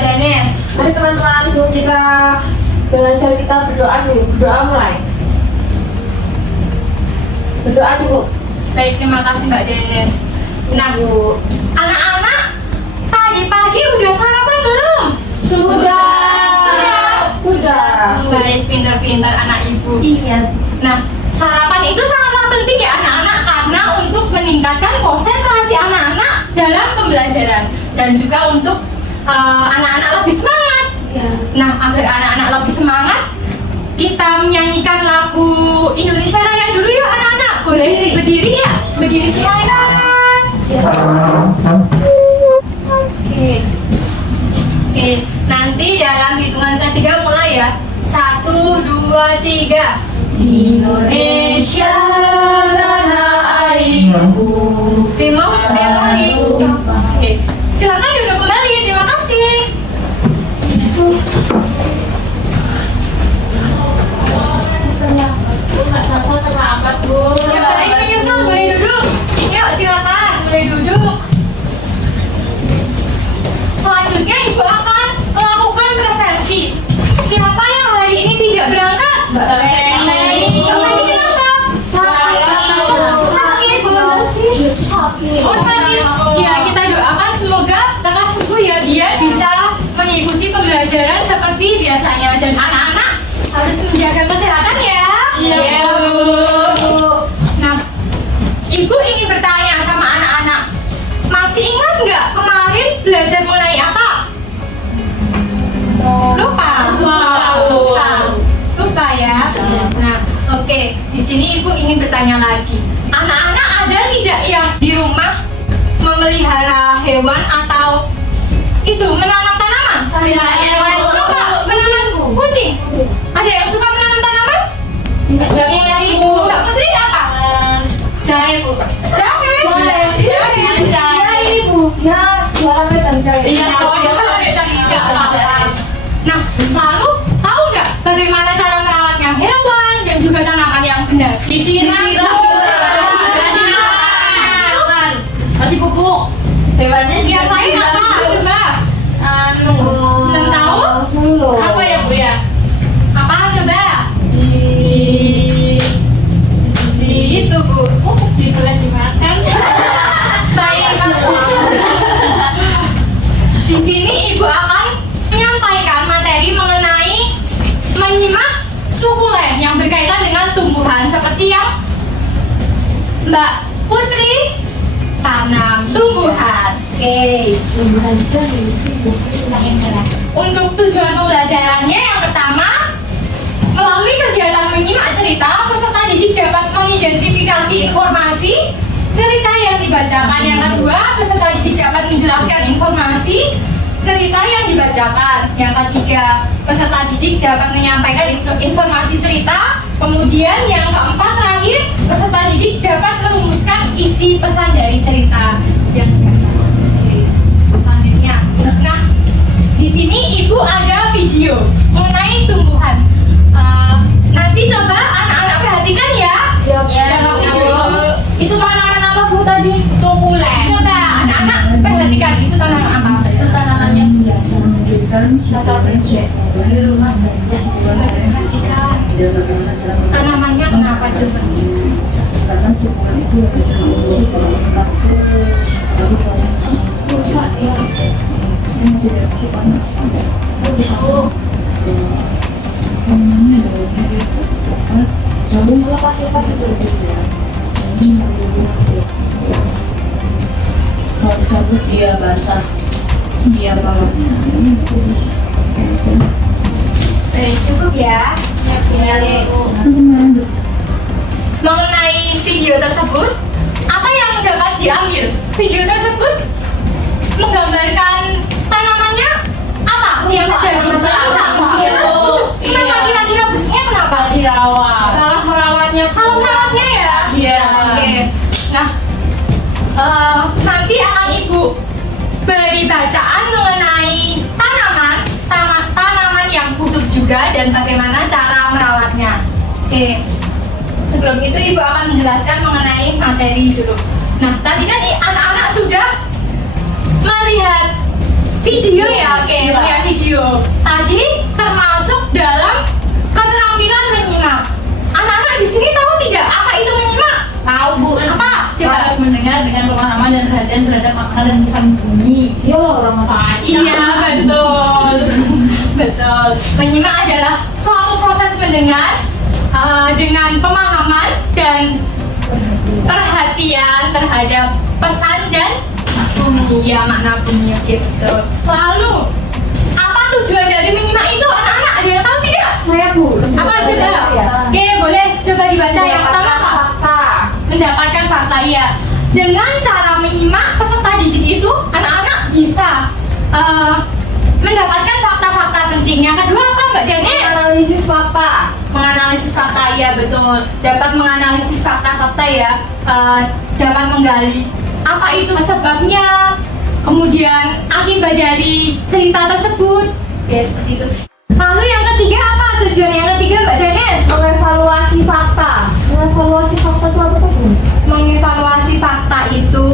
Danes. Mari teman-teman, sebelum kita belajar kita berdoa dulu. Berdoa mulai. Berdoa cukup. Baik, terima kasih Mbak Danes. Nah, Bu. anak-anak, pagi-pagi udah sarapan belum? Sudah. Baik, pintar-pintar anak ibu. Iya. Nah, sarapan itu sangatlah penting ya anak-anak, karena untuk meningkatkan konsentrasi anak-anak dalam pembelajaran dan juga untuk anak-anak lebih semangat. Ya. Nah, agar anak-anak lebih semangat, kita menyanyikan lagu Indonesia Raya dulu ya anak-anak. Boleh berdiri ya? Berdiri semangat. Ya. Oke, nanti dalam hitungan ketiga mulai ya. 1, 2, 3. Indonesia tanah airku. Bimo, Oke, silakan duduk kembali. Terima kasih. Terlambat, Bu. Ya, baik, menyusul boleh duduk. Yuk, silakan boleh duduk. Selanjutnya ibu akan melakukan presensi. Siapa yang hari ini tidak berangkat? Mbak Leni. Kenapa? Sakit. Oh, sakit. Ya, kita doakan semoga lekas sembuh ya, biar bisa mengikuti pembelajaran seperti biasanya. Dan anak-anak harus menjaga kesehatan ya. Iya, Bu. Nah, ibu ingin bertanya sama anak-anak, masih ingat nggak kemarin belajar mengenai apa? Lupa. Lupa ya. Nah, oke. Di sini ibu ingin bertanya lagi. Anak-anak ada tidak yang di rumah memelihara hewan atau itu menanam tanaman? Lupa. Menanam kucing. Ada yang suka menanam tanaman? Mbak Putri apa? Jahe, Bu. Jahe. Jahe, Bu. Ya, jualan wedang jahe. Iya, nggak apa-apa. Nah, lalu tahu nggak bagaimana cara merawatnya hewan dan juga tanaman yang benar? Disiram. Masih pupuk. Hewannya Yang lain apa? Coba. Belum tahu? Apa ya, Bu ya? Apa? Coba. Di itu, Bu. Dibelah dimakan. Baik, bagus. Di sini ibu akan menyampaikan materi mengenai menyimak sukulen yang berkaitan dengan tumbuhan seperti yang Mbak Putri tanam tumbuhan. Oke. Tumbuhan jahe. Untuk tujuan pembelajarannya yang pertama, melalui kegiatan menyimak cerita, peserta didik dapat mengidentifikasi informasi cerita yang dibacakan. Yang kedua, peserta didik dapat menjelaskan informasi cerita yang dibacakan. Yang ketiga, peserta didik dapat menyampaikan informasi cerita. Kemudian yang keempat terakhir, peserta didik dapat merumuskan isi pesan dari cerita yang dibacakan. Oke, selanjutnya. Nah, di sini ibu ada video mengenai tumbuhan. Nanti coba anak-anak perhatikan ya. Dalam video. Itu tanaman apa, Bu, tadi? Sukulen. Coba anak-anak perhatikan itu tanaman apa? Itu tanaman yang biasa menunjukkan di rumah banyak. Tanamannya kenapa coba? Karena sukulen itu lebih Rusak ya. yang tidak suka Lalu lepas itu. kalau cabut dia basah, dia bawahnya Cukup ya. Mengenai video tersebut, apa yang dapat diambil? Video tersebut menggambarkan tanamannya apa yang terjadi? Kenapa kira-kira busuknya kenapa? Dirawat. Salah merawatnya. Salah merawatnya ya? Iya. Oke. Nah, nanti akan ibu beri bacaan mengenai tanaman yang busuk juga dan bagaimana cara merawatnya. Oke. Sebelum itu ibu akan menjelaskan mengenai materi dulu. Nah, tadi kan anak-anak sudah melihat video ya, oke, punya video. Tadi termasuk dalam keterampilan menyimak. Anak-anak di sini tahu tidak apa itu menyimak? Tahu Bu. Apa? Coba. Harus mendengar dengan pemahaman dan perhatian terhadap makna dan pesan bunyi. Iya orang apa? Iya, betul. Betul. Menyimak adalah suatu proses mendengar dengan pemahaman dan perhatian terhadap pesan dan bunyi, ya makna bunyi, gitu. Lalu, apa tujuan dari menyimak itu? Anak-anak ada yang tahu tidak? Saya Bu. Apa coba? Oke, boleh coba dibaca. Yang pertama apa? Fakta. Mendapatkan fakta, ya. Dengan cara menyimak peserta didik itu, anak-anak bisa mendapatkan fakta-fakta penting. Yang kedua apa, Mbak Janes? Analisis fakta. Menganalisis fakta, ya betul. Dapat menganalisis fakta-fakta, ya. Dapat menggali apa itu sebabnya, kemudian akibat dari cerita tersebut, ya seperti itu. Lalu yang ketiga apa tujuan yang ketiga, Mbak Danes? Mengevaluasi fakta. Mengevaluasi fakta itu apa tuh Bu? Mengevaluasi fakta itu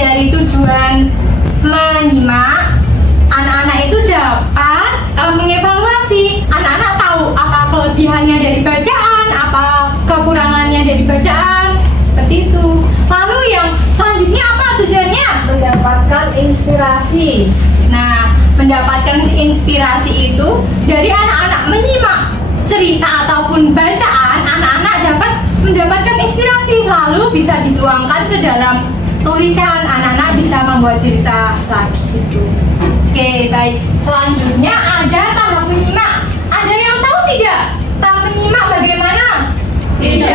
dari tujuan menyimak, anak-anak itu dapat mengevaluasi. Anak-anak tahu apa kelebihannya dari bacaan, apa kekurangannya dari bacaan, seperti itu. Lalu yang selanjutnya apa tujuannya? Mendapatkan inspirasi. Nah, mendapatkan inspirasi itu dari anak-anak menyimak cerita ataupun bacaan, anak-anak dapat mendapatkan inspirasi, lalu bisa dituangkan ke dalam tulisan, anak-anak bisa membuat cerita lagi gitu. Oke, baik. Selanjutnya ada tahap menyimak. Ada yang tahu tidak tahap menyimak bagaimana? Tidak.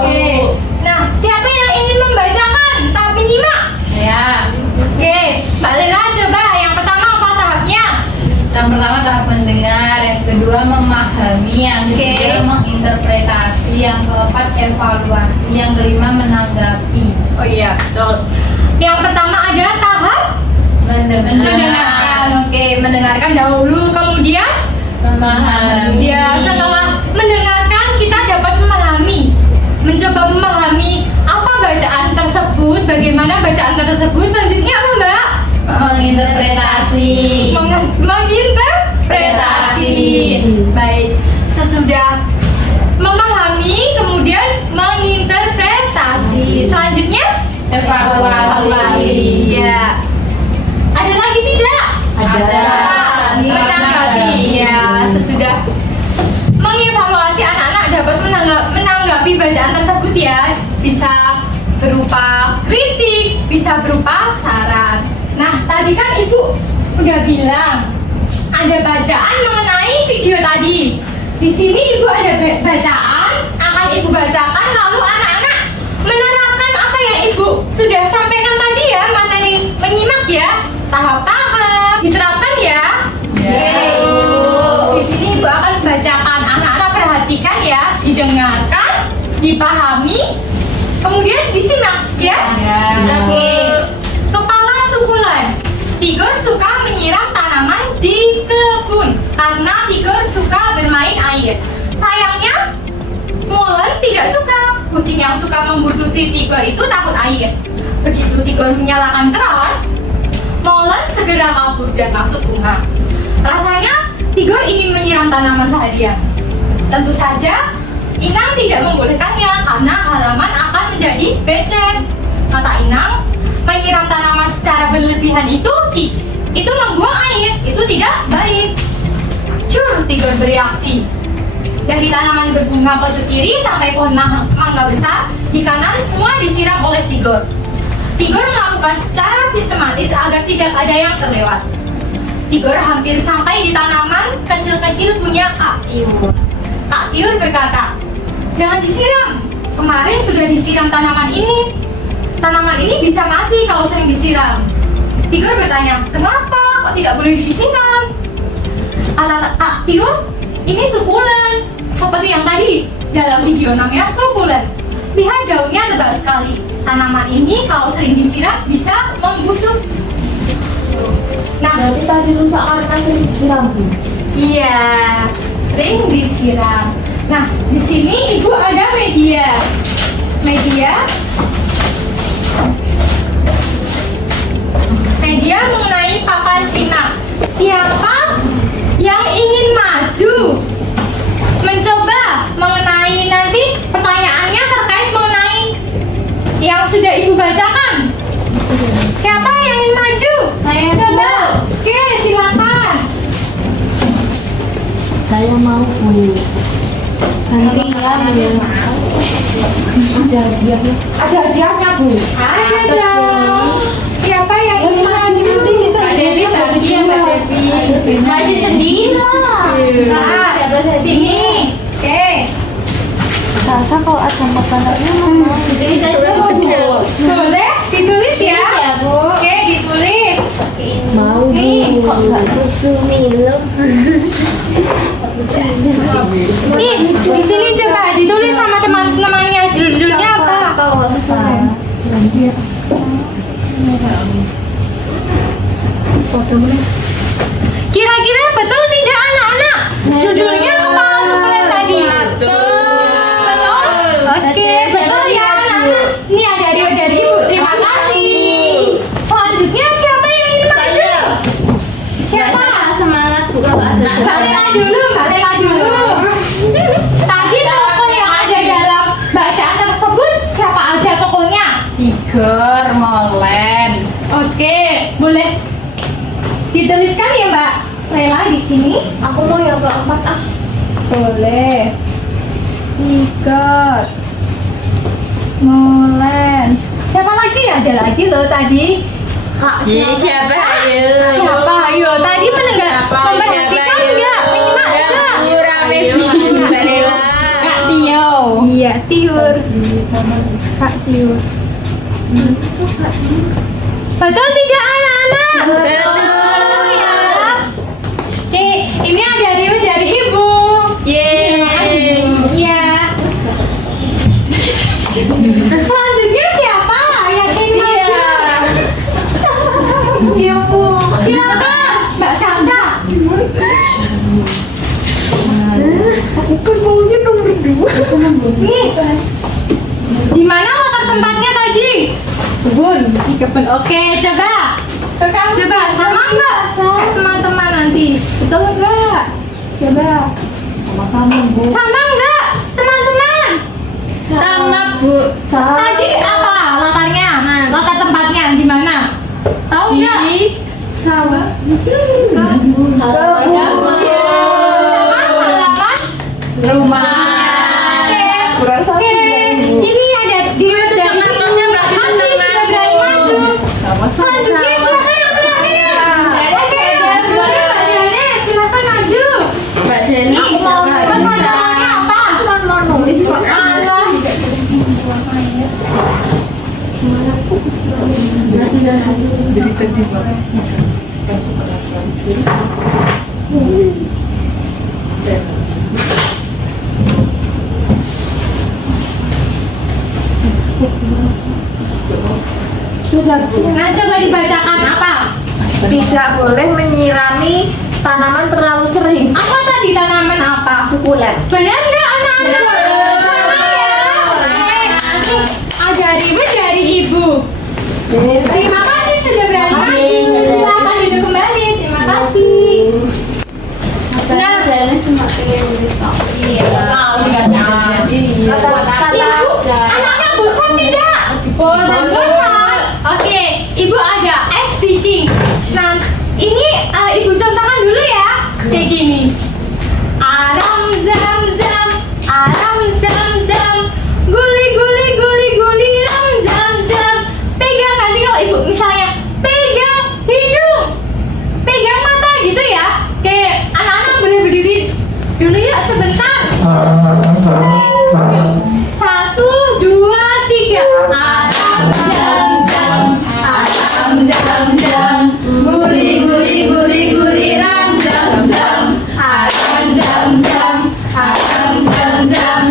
Oke. Nah, siapa yang ingin membacakan tahap menyimak? Ya. Oke, Mbak Lela coba. Yang pertama apa tahapnya? Yang pertama tahap mendengar, yang kedua memahami, yang ketiga menginterpretasi, yang keempat evaluasi, yang kelima menanggapi. Oh iya, betul. Yang pertama ada tahap mendengarkan. Oke, mendengarkan dahulu, kemudian Memahami. ya setelah mendengarkan kita dapat memahami, mencoba memahami apa bacaan tersebut, bagaimana bacaan tersebut. Selanjutnya apa, Mbak? Menginterpretasi. Menginterpretasi. Baik, sesudah memahami kemudian menginterpretasi. Selanjutnya Evaluasi. Ya. Ada lagi tidak? Ada. Menanggapi. Ya, sesudah mengevaluasi, anak-anak dapat menanggapi bacaan tersebut, ya. Bisa berupa kritik, bisa berupa saran. Nah, tadi kan Ibu udah bilang ada bacaan mengenai video tadi. Di sini Ibu ada bacaan, akan Ibu bacakan, lalu anak-anak menerapkan apa yang Ibu sudah sampaikan tadi, ya, materi menyimak, ya. Tahap-tahap diterapkan, ya. Ya. Oke. Di sini Ibu akan bacakan, anak-anak perhatikan, ya, didengarkan, dipahami, kemudian disimak, ya. Ya. Oke. Kepala sukulan. Tigor suka menyiram tanaman di kebun karena Tigor suka bermain air. Sayangnya, Molen tidak suka. Kucing yang suka membuntuti Tigor itu takut air. Begitu Tigor menyalakan keran, Molen segera kabur dan masuk rumah. Rasanya Tigor ingin menyiram tanaman seharian. Tentu saja, Inang tidak membolehkannya karena halaman akan menjadi becek. Kata Inang, menyiram tanaman secara berlebihan itu membuang air, itu tidak baik. Cur, Tigor bereaksi. Dari tanaman berbunga pojok kiri sampai pohon mangga besar di kanan semua disiram oleh Tigor. Tigor melakukan secara sistematis agar tidak ada yang terlewat. Tigor hampir sampai di tanaman kecil-kecil punya Kak Tiur. Kak Tiur berkata, "Jangan disiram. Kemarin sudah disiram tanaman ini. Tanaman ini bisa mati kalau sering disiram." Tigor bertanya, "Kenapa? Kok tidak boleh disiram?" Kata Kak Tiur, "Ini sukulen. Seperti yang tadi dalam video namanya sukulen. Lihat daunnya tebal sekali. Tanaman ini kalau sering disiram bisa membusuk." Nah, Berarti tadi rusak karena sering disiram Bu. iya, sering disiram. Nah, di sini Ibu ada media. Media mengenai papan Ada hadiahnya. Ada hadiahnya, Bu. Ada dong. Siapa yang ingin maju? Mbak Devi bagi ya Mbak Devi. Maju sendiri lah. Nah, sini. Oke. Rasa kalau ada makanannya mau. Ditulis aja Bu. Boleh? Ditulis ya? Bu. Oke, ditulis. Mau Nih. kok nggak susu minum? Nih, di sini coba ditulis sama teman-temannya judulnya apa? Kira-kira betul tidak anak-anak? Judulnya kepala sukulen tadi. Betul. Oke, betul ya anak-anak. Ini ada dari Ibu. Terima kasih. Selanjutnya siapa yang ingin maju? Siapa? Semangat Bu kalau ada Mbak Lela dulu, Mbak Lela dulu. Tadi tokoh yang ada dalam bacaan tersebut siapa aja tokohnya? Tiger Molen. Oke, boleh dituliskan ya Mbak Lela di sini. Aku mau yang keempat ah. Boleh. Tiger Molen. Siapa lagi? Ada lagi loh tadi. Kak, Siapa? Siapa? Ayo, tadi memperhatikan enggak? Menyimak enggak? Kak Tio. Iya, Tiur. Kak Tiur. Betul tidak anak-anak? Betul ya. Oke, ini ada review dari Ibu. Yeay. Iya. Selanjutnya siapa yang ingin maju? Iya, Bu. Silakan, Mbak Salsa. Aku kan maunya nomor 2. Nih, di mana letak tempatnya tadi? Kebun. Di kebun. Oke, coba. Coba sama enggak? Kayak teman-teman nanti. Betul enggak? Coba. Sama kamu, Bu. Sama enggak, teman-teman? Sama Bu. Tadi apa latarnya? Latar tempatnya di mana? Tahu enggak? Di Sama. Sama halaman rumah. Berasa Oke, ini ada di contohnya berarti sudah berani maju. Selanjutnya siapa yang terakhir? Oke, boleh Mbak Dene, silakan maju. Mbak Deni. Pertanyaannya apa? mau nulis kok. Allah. Jadi tadi sudah. Nah, coba dibacakan apa? Tidak boleh menyirami tanaman terlalu sering. Apa tadi tanaman apa? Sukulen. Benar nggak anak-anak? Sama ya. Oke, ada ribet dari Ibu. Terima kasih sudah berani maju. Silakan duduk kembali. Terima kasih. Nah, Dene semakin nulis kok. iya. Jadi. Ibu, anak-anak bosan tidak? Bosan. Oke, Ibu ada ice baking. Nah, ini Ibu contohkan dulu ya. Kayak gini. Aram zam zam, aram zam zam, guli guli guli guli ram zam zam. Pegang nanti kalau Ibu misalnya pegang hidung, pegang mata gitu ya. Kayak anak-anak boleh berdiri dulu ya sebentar. 1, 2, 3. Aram zam zam, aram zam zam, guli guli guli guli ram zam zam, aram zam zam, aram zam zam,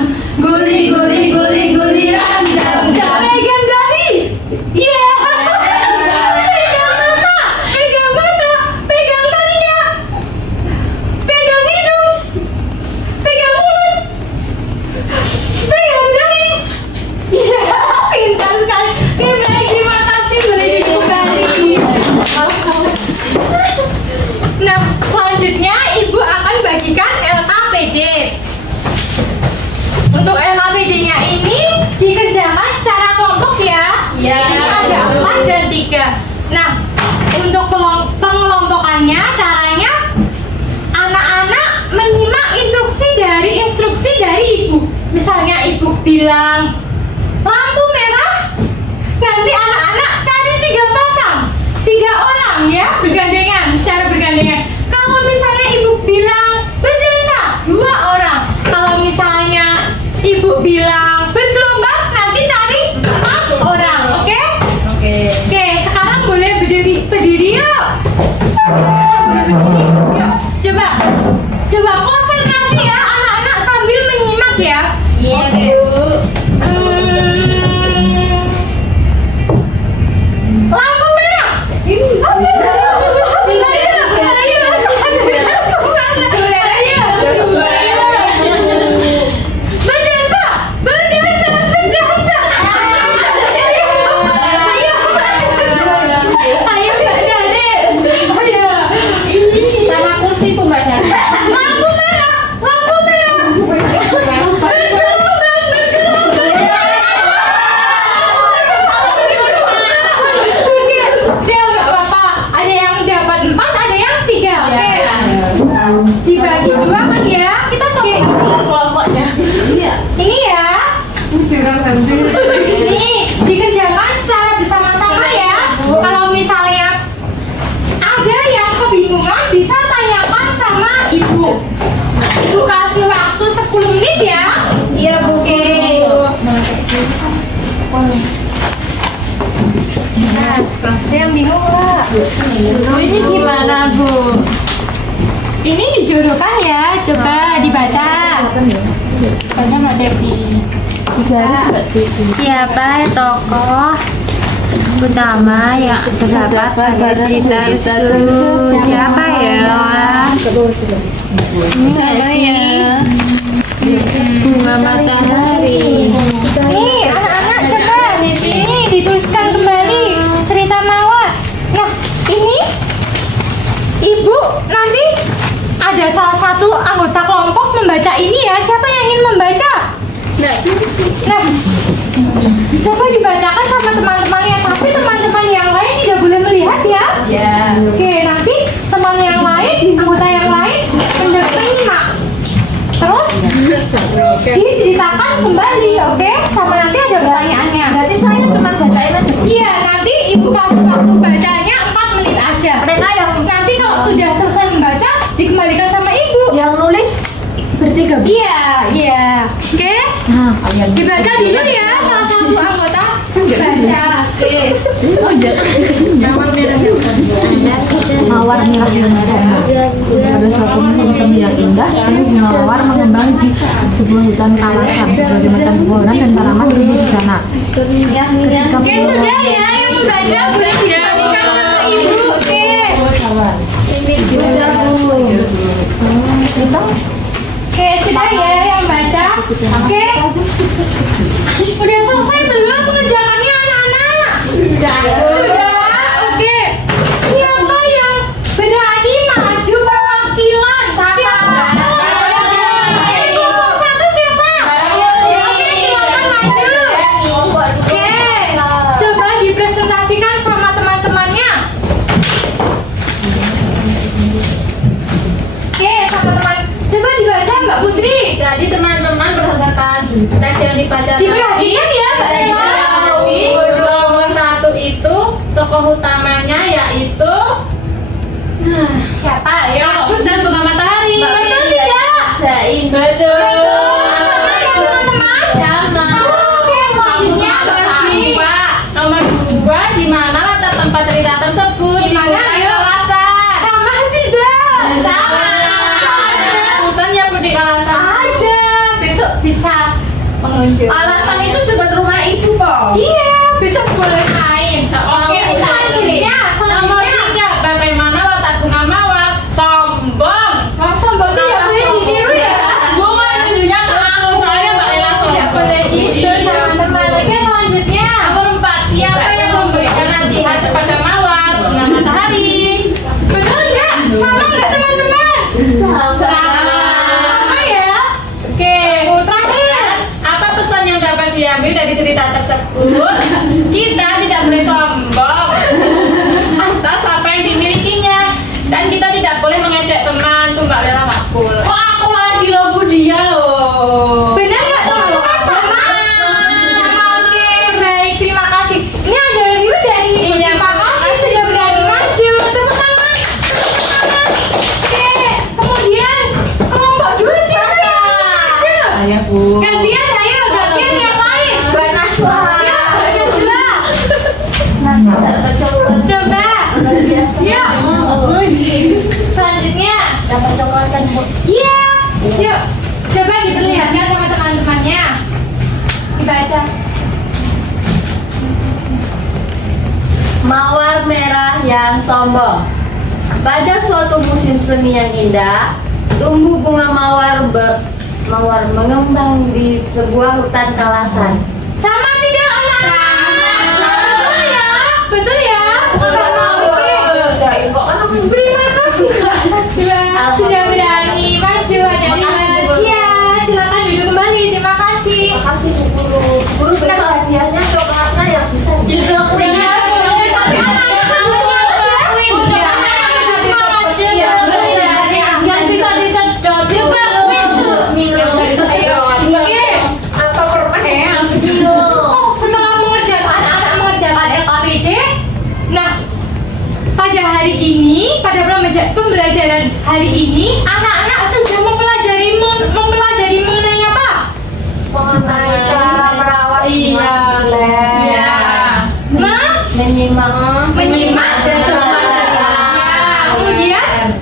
guli guli guli guli ram zam zam. Pegang dahi. Iya. Pegang mata, pegang telinga, pegang hidung, pegang mulut, pegang dahi. Iya, pintar bilang lampu merah, nanti anak-anak cari 3 pasang, 3 orang ya, bergandengan, secara bergandengan. Kalau misalnya ibu bilang berdansa, 2 orang. Kalau misalnya ibu bilang bergelombang, nanti cari 4 orang, oke? Oke. Oke, sekarang boleh berdiri yuk. Boleh berdiri, yuk. Coba konsentrasi ya anak-anak sambil menyimak ya. Iya, Oke. Bu. Lampu merah. Sama kursi Bu Mbak Dani. Dia nggak apa-apa. Ada yang dapat 4, ada yang 3. Oke. Dibagi 2 kan ya. Kita pakai Kelompoknya. Iya. ini ya. Ini dikerjakan secara bersama-sama ya. Kalau misalnya ada yang kebingungan bisa tanyakan sama ibu. Ibu kasih waktu 10 menit ya. Iya Bu. Oke. Nah, ada yang bingung nggak? Bu, ini gimana Bu? Ini dijodohkan ya. Coba dibaca. Baca Mbak Devi. Siapa tokoh utama yang terdapat pada cerita itu? Siapa ya? Ini nggak sih? Bunga matahari. Nih, anak-anak coba. Ini dituliskan kembali cerita Mawar. Nah, ini ibu nanti ada salah satu anggota kelompok membaca ini ya. Siapa yang ingin membaca? Nah, coba dibacakan sama teman-temannya. Tapi teman-teman yang lain tidak boleh melihat ya. Ya. Oke, nanti teman yang lain, anggota yang lain menyimak. Terus diceritakan kembali, oke? Sama nanti ada pertanyaannya. Berarti saya cuma bacain aja. Iya, nanti ibu kasih waktu bacanya 4 menit aja. Mereka yang Nanti kalau sudah selesai membaca, dikembalikan sama ibu. nulis bertiga. Iya. Oke? Nah, kalian Dibaca dulu ya, salah satu anggota baca. Oke. Oh iya. Mawar merah mawar merah yang sama. Ada suatu musim yang indah, bunga mawar mengembang di sebuah hutan kawasan. Berbagai macam pohon dan tanaman tumbuh di sana. Ketika Oke, sudah ya, yang membaca boleh dirapikan sama ibu. Oke. Oke, sudah ya yang baca. Oke. Udah selesai belum mengerjakannya anak-anak? Sudah. Oke. Siapa yang berani maju perwakilan? Siapa? Kelompok 1 siapa? Oke, silakan maju. Oke. Coba dipresentasikan sama teman-temannya. Oke, sama teman. Coba dibaca Mbak Putri. Jadi teman-teman berdasarkan teks yang dibaca Diperhatikan ya, Mbak Eva. nomor 1 itu tokoh utamanya yaitu Siapa? Ayo. Agus dan Bunga Matahari. Betul tidak? Betul. Sama ya teman-teman? Sama. Oke, selanjutnya Barbie. Nomor 2 di mana latar tempat cerita tersebut? Di mana? Ayo. Kalasan. Sama tidak? Sama. Hutan ya Bu di Kalasan. Ada. Besok bisa mengunjungi. alasan itu dekat rumah ibu kok. Iya, besok boleh main. Oke, Selanjutnya. Nomor 3 bagaimana watak Bunga Mawar? Sombong. Langsung Barbie ya boleh ditiru ya. Bukan tunjuknya ke aku soalnya Mbak Lela Tidak sombong. boleh gitu teman-teman. Oke, selanjutnya. Nomor 4 siapa yang memberikan nasihat kepada Mawar? Bunga Matahari. Benar nggak? Sama nggak teman-teman? Sama ya. Oke. Terakhir. Apa pesan yang dapat diambil dari cerita tersebut? Kita tidak boleh sombong atas apa yang dimilikinya, dan kita tidak boleh mengejek teman. Tuh Mbak Lela Makbul. Kok aku lagi loh Bu dia loh. Benar nggak teman-teman? Sama. Selanjutnya, Dapat coklat kan, Bu? iya, yuk coba diperlihatkan sama teman-temannya. Dibaca. Mawar merah yang sombong. Pada suatu musim semi yang indah, tumbuh bunga mawar mengembang di sebuah hutan kalasan. Sama tidak anak-anak? Betul ya? Betul ya? Terima kasih Kak Najwa sudah berani maju dari Malaysia. Silakan duduk kembali. Terima kasih. Makasih Bu Guru. Guru besok hadiahnya coklatnya yang bisa Judul kuenya Yang bisa disedot. apa permen? Setelah mengerjakan anak-anak mengerjakan LKPD, nah pada hari ini, pada pembelajaran hari ini, anak-anak sudah mempelajari mengenai apa? Mengenai cara merawat Iya. Iya. menyimak Ya, kemudian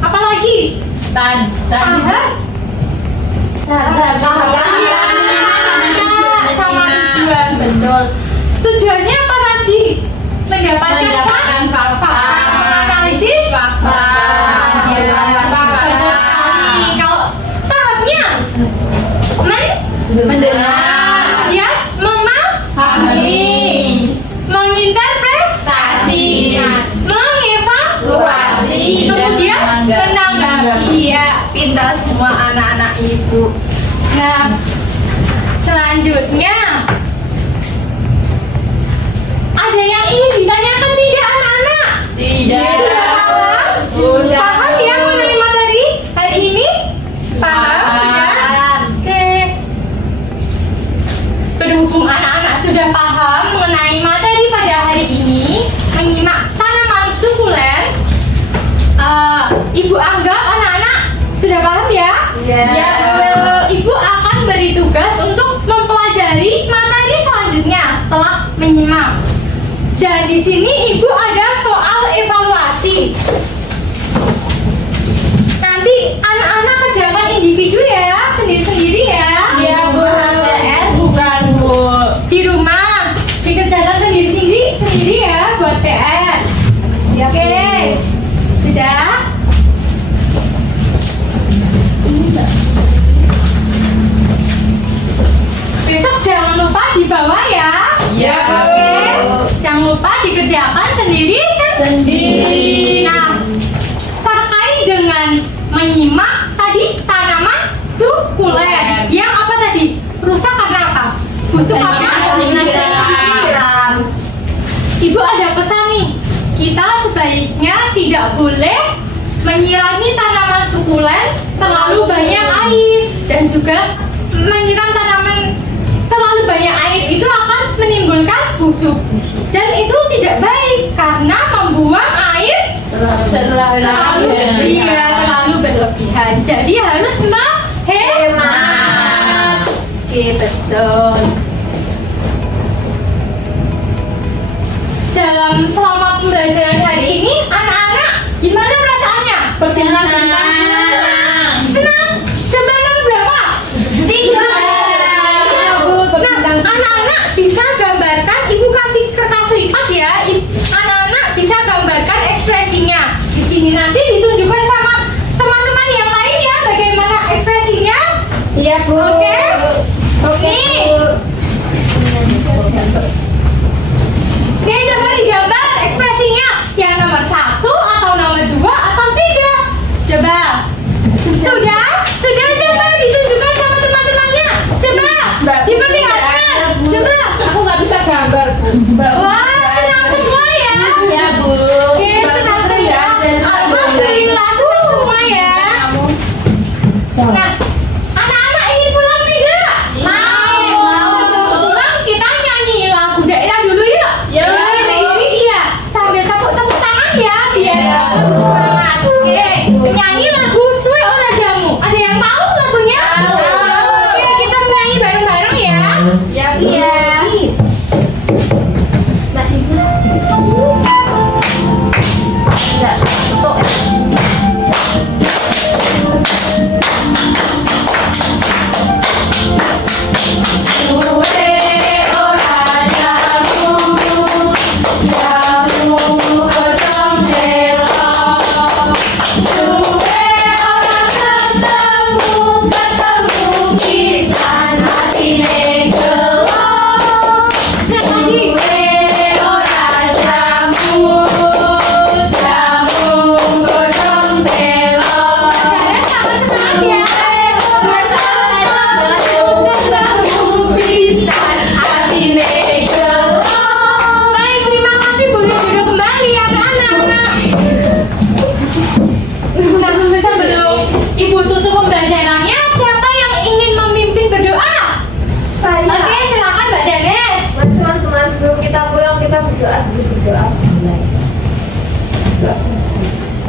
apa lagi? Tadi Iya, sama tujuan, betul. Tujuannya apa tadi? mendapatkan fakta, analisis fakta, Betul sekali. Kalau tahapnya mendengar, ya, memahami, menginterpretasi, mengevaluasi, dan kemudian menanggapi. menanggapi. Ya, pintar semua anak-anak ibu. Nah, selanjutnya ada yang ingin ditanyakan tidak anak-anak? tidak, Sudah paham? sudah. Paham ya mengenai materi hari ini? Paham? Sudah? Oke. Berhubung anak-anak sudah paham mengenai materi pada hari ini, menyimak tanaman sukulen, Ibu anggap anak-anak sudah paham ya? Iya. Ibu akan beri tugas untuk mempelajari materi selanjutnya setelah menyimak. Dan di sini ibu ada soal evaluasi. Nanti anak-anak kerjakan individu ya, sendiri-sendiri ya. Iya Bu, HTS bukan Bu. Di rumah dikerjakan sendiri ya buat PR. Oke. Sudah? Besok jangan lupa dibawa ya. Iya Bu. Jangan lupa dikerjakan sendiri. Nah, terkait dengan menyimak tadi tanaman sukulen. Yang apa tadi? Rusak karena apa? Busuk karena siram. Ibu ada pesan nih. Kita sebaiknya tidak boleh menyirami tanaman sukulen terlalu banyak air, dan juga menyiram tanaman terlalu banyak air itu akan menimbulkan busuk, dan itu tidak baik karena membuang air terlalu berlebihan. Jadi harus hemat. Oke, betul. Dalam selama pembelajaran hari ini, anak-anak gimana perasaannya? Senang. Senang? Jam tangan berapa? 3. Nah, anak-anak bisa gambarkan, ibu kasih kertas lipat ya. Anak-anak bisa gambarkan ekspresinya. Di sini nanti ditunjukkan sama teman-teman yang lain ya, bagaimana ekspresinya. Iya Bu. Oke? Oke Nih. Oke, coba digambar ekspresinya. Yang nomor 1 atau nomor 2 atau 3? Coba. Sudah? Sudah, coba ditunjukkan sama teman-temannya. Coba. Diperlihatkan. Coba. Aku nggak bisa gambar Bu. Wah, senang semua ya. Iya Bu. Oke, senang semua. Alhamdulillah, senang semua ya. Nah, anak-anak ingin pulang tidak? Mau. Sebelum pulang kita nyanyi lagu daerah dulu yuk. Yuk. Iya, sambil tepuk-tepuk tangan ya biar semangat. Oke, penyanyi lagu Suwe Ora Jamu. Ada yang tahu lagunya? Oke, kita nyanyi bareng-bareng ya. Iya. Masih enggak,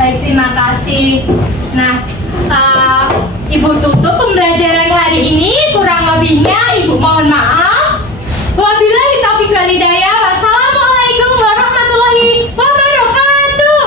Baik, terima kasih. Nah, Ibu tutup pembelajaran hari ini. Kurang lebihnya Ibu mohon maaf. Wabillahi taufiq wal hidayah. Wassalamualaikum warahmatullahi wabarakatuh.